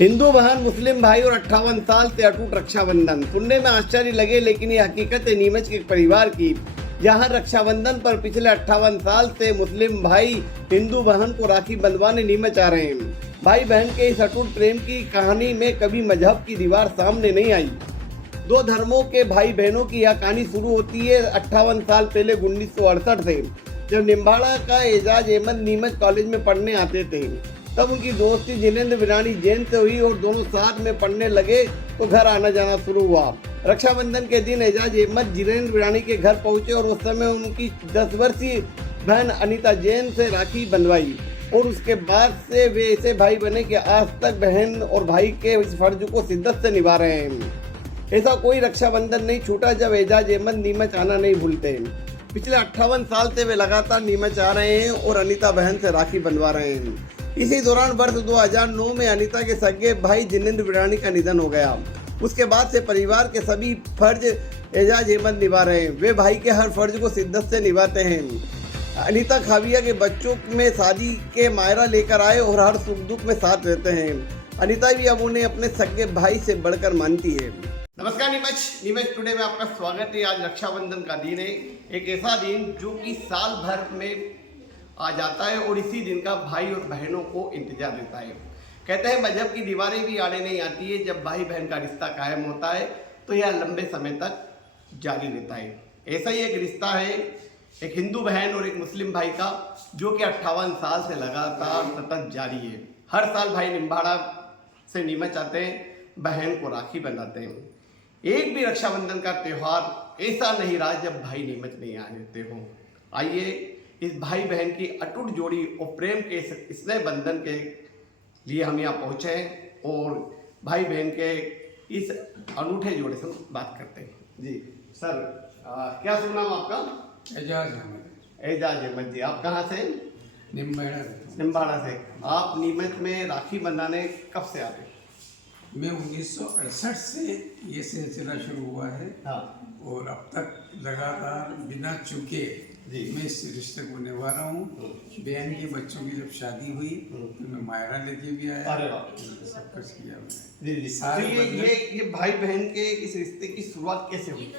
हिंदू बहन मुस्लिम भाई और 58 साल से अटूट रक्षाबंधन। सुनने में आश्चर्य लगे लेकिन ये हकीकत है नीमच के परिवार की, जहां रक्षाबंधन पर पिछले 58 साल से मुस्लिम भाई हिंदू बहन को राखी बंधवाने नीमच आ रहे हैं। भाई बहन के इस अटूट प्रेम की कहानी में कभी मजहब की दीवार सामने नहीं आई। दो धर्मों के भाई बहनों की यह कहानी शुरू होती है 58 साल पहले 1968 से, जब निम्बाड़ा का एजाज अहमद नीमच कॉलेज में पढ़ने आते थे। तब उनकी दोस्ती जिनेंद्र वीरानी जैन से हुई और दोनों साथ में पढ़ने लगे तो घर आना जाना शुरू हुआ। रक्षाबंधन के दिन एजाज अहमद जिनेंद्र वीरानी के घर पहुंचे और उस समय उनकी 10 वर्षीय बहन अनीता जैन से राखी बंधवाई और उसके बाद से वे ऐसे भाई बने कि आज तक बहन और भाई के इस फर्ज को शिद्दत से निभा रहे हैं। ऐसा कोई रक्षाबंधन नहीं छूटा जब एजाज अहमद नीमच आना नहीं भूलते। पिछले 58 साल से वे लगातार नीमच आ रहे हैं और अनीता बहन से राखी बंधवा रहे हैं। इसी दौरान वर्ष 2009 में अनीता के सगे भाई जिनेंद्र वीरानी का निधन हो गया। उसके बाद से परिवार के सभी फर्ज एजाज अहमद निभा रहे हैं। वे भाई के हर फर्ज को शिद्दत से निभाते हैं। अनीता खाविया के बच्चों में शादी के मायरा लेकर आए और हर सुख दुख में साथ रहते हैं। अनीता भी अब उन्हें अपने सगे भाई से बढ़कर मानती है। नमस्कार नीमच टुडे में आपका स्वागत है। आज रक्षाबंधन का दिन है, एक ऐसा दिन जो कि साल भर में आ जाता है और इसी दिन का भाई और बहनों को इंतजार रहता है। कहते हैं मजहब की दीवारें भी आड़े नहीं आती है। जब भाई बहन का रिश्ता कायम होता है तो यह लंबे समय तक जारी रहता है। ऐसा ही एक रिश्ता है एक हिंदू बहन और एक मुस्लिम भाई का, जो कि 58 साल से लगातार सतत जारी है। हर साल भाई निम्बाड़ा से नीमच आते हैं, बहन को राखी बंधाते हैं। एक भी रक्षाबंधन का त्यौहार ऐसा नहीं रहा जब भाई नीमच नहीं आ रहते हो। आइए इस भाई बहन की अटूट जोड़ी और प्रेम के स्नेह बंधन के लिए हम यहाँ पहुँचे हैं और भाई बहन के इस अनूठे जोड़े से बात करते हैं। जी सर, क्या शुभ नाम आपका? एजाज अहमद। एजाज अहमद जी, आप कहाँ से? निम्बाड़ा से। आप नीमच में राखी बंधाने कब से आते? मैं 1968 से ये सिलसिला शुरू हुआ है। हाँ। और अब तक लगातार बिना चूके मैं इस रिश्ते को निभा रहा हूँ। बहन के बच्चों की जब शादी हुई तो मैं मायरा लेके भी आया। अरे वाह, सब कुछ किया जी जी। सारे तो ये भाई बहन के इस रिश्ते की शुरुआत कैसे हुई?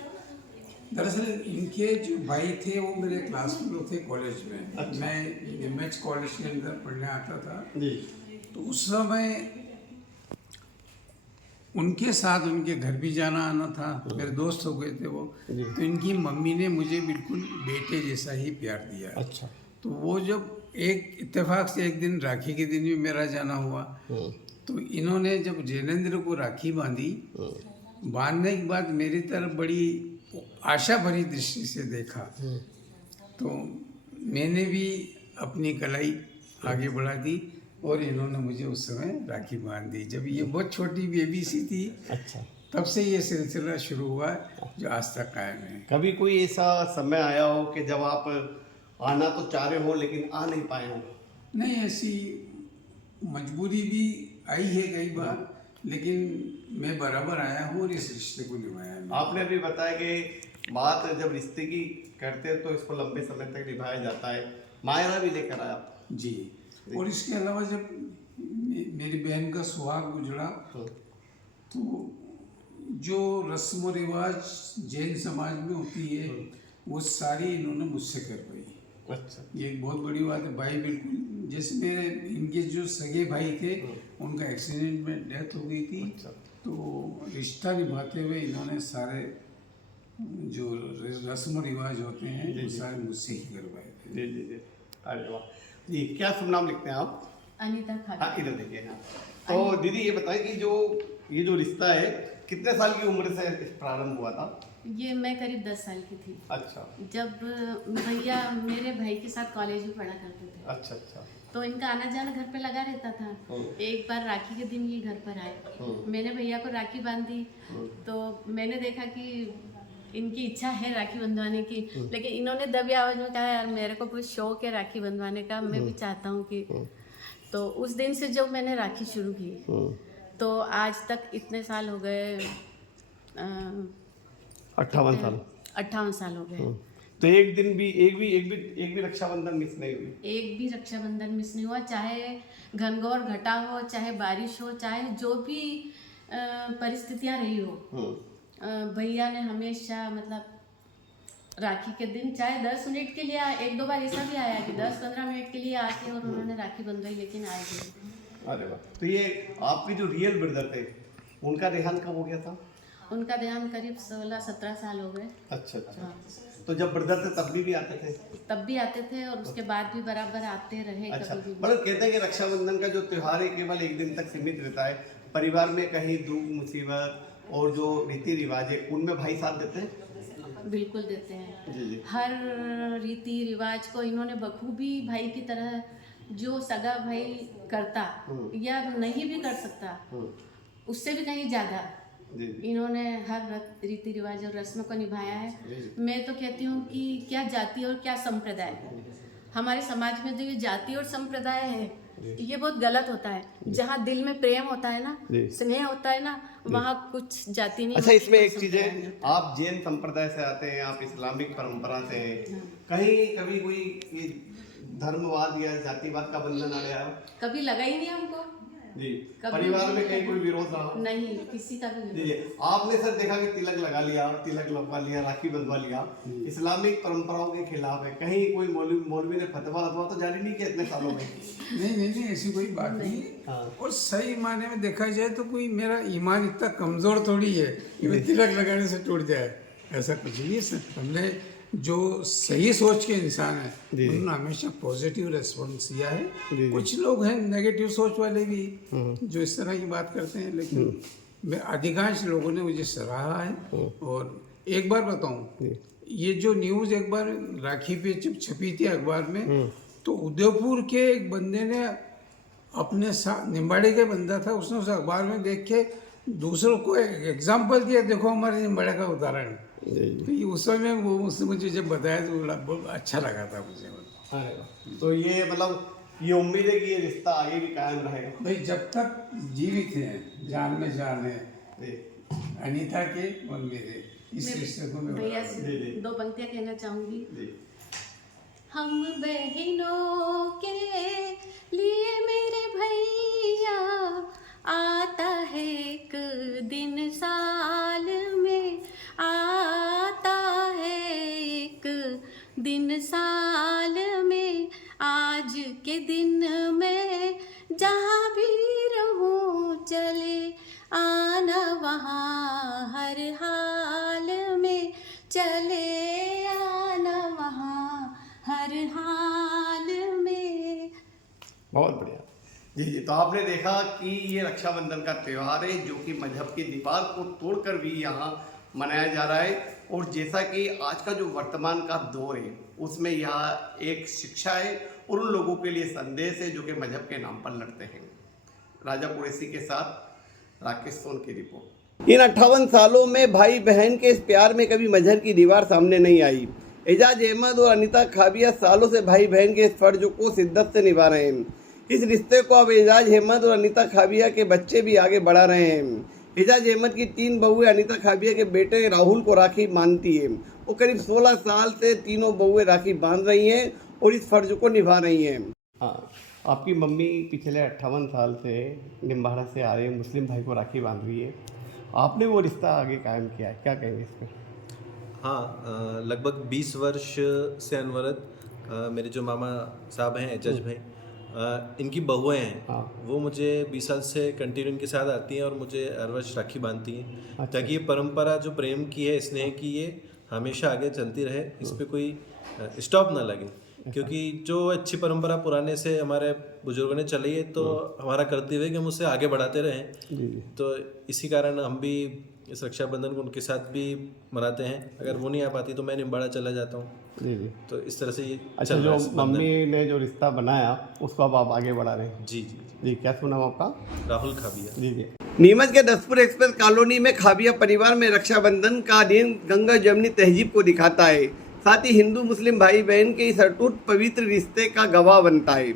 दरअसल इनके जो भाई थे वो मेरे क्लासमेट थे कॉलेज में। अच्छा। मैं एमएच कॉलेज के अंदर पढ़ने आता था जी। तो उस समय उनके साथ उनके घर भी जाना आना था। मेरे दोस्त हो गए थे वो। तो इनकी मम्मी ने मुझे बिल्कुल बेटे जैसा ही प्यार दिया। अच्छा। तो वो जब एक इत्तेफाक से एक दिन राखी के दिन भी मेरा जाना हुआ तो इन्होंने जब जैनेंद्र को राखी बांधी, बांधने के बाद मेरी तरफ बड़ी आशा भरी दृष्टि से देखा। तो मैंने भी अपनी कलाई आगे बढ़ा दी और इन्होंने मुझे उस समय राखी बांध दी जब ये बहुत छोटी बेबी सी थी। अच्छा। तब से ये सिलसिला शुरू हुआ जो आज तक कायम है। कभी कोई ऐसा समय आया हो कि जब आप आना तो चाह रहे हो लेकिन आ नहीं पाए हो? नहीं, ऐसी मजबूरी भी आई है कई बार, लेकिन मैं बराबर आया हूँ और इस रिश्ते को निभाया है। आपने अभी बताया कि बात जब रिश्ते की करते हैं तो इसको लंबे समय तक निभाया जाता है। मायरा भी लेकर आया जी। और इसके अलावा जब मेरी बहन का सुहाग गुजरा तो जो रस्म व रिवाज जैन समाज में होती है वो सारी इन्होंने मुझसे करवाई। अच्छा। ये एक बहुत बड़ी बात है। भाई बिल्कुल जैसे मेरे इनके जो सगे भाई थे उनका एक्सीडेंट में डेथ हो गई थी। अच्छा। तो रिश्ता निभाते हुए इन्होंने सारे जो रस्म रिवाज होते हैं वो सारे मुझसे ही करवाए थे। जी जी जी। अरे वाह जी। क्या शुभ नाम लिखते हैं आप? अनीता खाविया। हाँ, इधर देखिए। हाँ, तो दीदी ये बताएं कि ये जो रिश्ता है कितने साल की उम्र से प्रारंभ हुआ था? ये मैं करीब 10 साल की थी अच्छा। जब भैया मेरे भाई के साथ कॉलेज में पढ़ा करते थे। अच्छा अच्छा। तो इनका आना जाना घर पे लगा रहता था। एक बार राखी के दिन ये घर पर आए, मैंने भैया को राखी बांधी तो मैंने देखा कि इनकी इच्छा है राखी बंधवाने की, लेकिन इन्होंने दबी आवाज में कहा यार मेरे को बहुत शौक है राखी बंधवाने का, मैं भी चाहता हूँ कि। तो उस दिन से जब मैंने राखी शुरू की तो आज तक इतने साल हो गए, 58 साल। 58 साल हो गए। तो एक भी रक्षाबंधन मिस नहीं हुई? एक भी रक्षाबंधन मिस नहीं हुआ, चाहे घनघोर घटा हो, चाहे बारिश हो, चाहे जो भी परिस्थितियां रही हो, भैया ने हमेशा मतलब राखी के दिन चाहे 10 मिनट के लिए आए, 1-2 बार ऐसा भी आया कि 10-15 मिनट के लिए आके और उन्होंने राखी बंधवाई, लेकिन आए भी। अरे वाह। तो ये आपके जो रियल ब्रदर थे उनका देहांत कब हो गया था? उनका देहांत करीब 16-17 साल हो गए। अच्छा। हाँ। तो जब ब्रदर थे तब भी आते थे? तब भी आते थे और उसके बाद भी बराबर आते रहे। अच्छा, कभी भी। मतलब कहते हैं कि रक्षाबंधन का जो त्योहार है केवल एक दिन तक सीमित रहता है, परिवार में कहीं दुख मुसीबत और जो रीति रिवाज है उनमें भाई साथ देते हैं? बिल्कुल देते हैं। जी। हर रीति रिवाज को इन्होंने बखूबी भाई की तरह, जो सगा भाई करता या नहीं भी कर सकता, उससे भी कहीं ज्यादा इन्होंने हर रीति रिवाज और रस्मों को निभाया है। मैं तो कहती हूँ कि क्या जाति और क्या संप्रदाय, हमारे समाज में जो ये जाति और संप्रदाय है ये बहुत गलत होता है। जहाँ दिल में प्रेम होता है ना, स्नेह होता है ना, वहाँ कुछ जाति नहीं। अच्छा, इसमें एक चीज है, आप जैन संप्रदाय से आते हैं, आप इस्लामिक परंपरा से हैं, कहीं कभी कोई ये धर्मवाद या जातिवाद का बंधन आ गया? कभी लगा ही नहीं हमको जी। परिवार में कहीं कोई विरोध रहा? नहीं, किसी का भी। जी। आपने सर देखा कि तिलक लगा लिया, तिलक लगवा लिया, राखी बंधवा लिया, इस्लामिक परंपराओं के खिलाफ है, कहीं कोई मौलवी ने फतवा तो जारी नहीं किया इतने सालों में? नहीं, ऐसी कोई बात नहीं है। और सही मायने में देखा जाए तो कोई मेरा ईमान इतना कमजोर थोड़ी है कि मैं तिलक लगाने से टूट जाए, ऐसा कुछ नहीं है सर। हमने जो सही सोच के इंसान है उन्होंने हमेशा पॉजिटिव रेस्पॉन्स दिया है। कुछ लोग हैं नेगेटिव सोच वाले भी जो इस तरह की बात करते हैं, लेकिन मैं अधिकांश लोगों ने मुझे सराहा है। और एक बार बताऊं, ये जो न्यूज़ एक बार राखी पे जब छपी थी अखबार में, तो उदयपुर के एक बंदे ने अपने साथ, निम्बाड़े का बंदा था, उसने उस अखबार में देख के दूसरों को एग्जाम्पल दिया, देखो हमारे निम्बाड़े का उदाहरण। तो ये उस समय वो उसने मुझे जब बताया तो अच्छा लगा था मुझे। तो ये मतलब ये उम्मीद है कि ये रिश्ता आगे भी कायम रहेगा भाई, जब तक जीवित हैं, जान में जान है अनीता के और मेरे, इस रिश्ते को मैं भैया से 2 पंक्तियां कहना चाहूंगी। हम बहनों के लिए मेरे भैया, आता है एक दिन साल में, आता है एक दिन साल में, आज के दिन में जहाँ भी रहूं चले आना वहाँ, हर हाल में चले आना वहाँ, हर हाल में। बहुत बढ़िया। जी। तो आपने देखा कि ये रक्षाबंधन का त्यौहार है जो कि मजहब की दीवार को तोड़कर भी यहाँ मनाया जा रहा है। और जैसा कि आज का जो वर्तमान का दौर है उसमें यह एक शिक्षा है और उन लोगों के लिए संदेश है जो कि मजहब के नाम पर लड़ते हैं। राजा कुरैशी के साथ राकेश सोन की रिपोर्ट। इन 58 सालों में भाई बहन के इस प्यार में कभी मजहब की दीवार सामने नहीं आई। एजाज अहमद और अनीता खाबिया सालों से भाई बहन के इस फर्ज को शिद्दत से निभा रहे हैं। इस रिश्ते को अब एजाज अहमद और अनीता खाबिया के बच्चे भी आगे बढ़ा रहे हैं। एजाज अहमद की 3 बहुएं अनीता खाबिया के बेटे राहुल को राखी बांधती है। वो करीब 16 साल से तीनों बहुएं राखी बांध रही हैं और इस फर्ज को निभा रही हैं। हाँ, आपकी मम्मी पिछले 58 साल से निम्बाड़ा से आ रहे मुस्लिम भाई को राखी बांध रही है, आपने वो रिश्ता आगे कायम किया है, क्या कहेंगे इस पर? हाँ, लगभग 20 वर्ष से अनवरत मेरे जो मामा साहब हैं एजाज भाई, इनकी बहुएं हैं, वो मुझे 20 साल से कंटिन्यू इनके साथ आती हैं और मुझे हर वर्ष राखी बांधती हैं, ताकि ये परंपरा जो प्रेम की है, स्नेह की, ये हमेशा आगे चलती रहे, इस पर कोई स्टॉप ना लगे। क्योंकि जो अच्छी परंपरा पुराने से हमारे बुजुर्गों ने चली है, तो हमारा कर्तव्य है कि हम उसे आगे बढ़ाते रहें। तो इसी कारण हम भी इस रक्षाबंधन को उनके साथ भी मनाते हैं। अगर वो नहीं आ पाती तो मैं निम्बाड़ा चला जाता हूँ। तो इस तरह से ये अच्छा, जो मम्मी ने जो रिश्ता बनाया उसको अब आप आगे बढ़ा रहे हैं? जी। क्या सुना आपका? राहुल खाबिया। जी। नीमच के 10पुर एक्सप्रेस कॉलोनी में खाबिया परिवार में रक्षाबंधन का दिन गंगा जमनी तहजीब को दिखाता है, साथ ही हिंदू मुस्लिम भाई बहन के इस अटूट पवित्र रिश्ते का गवाह बनता है।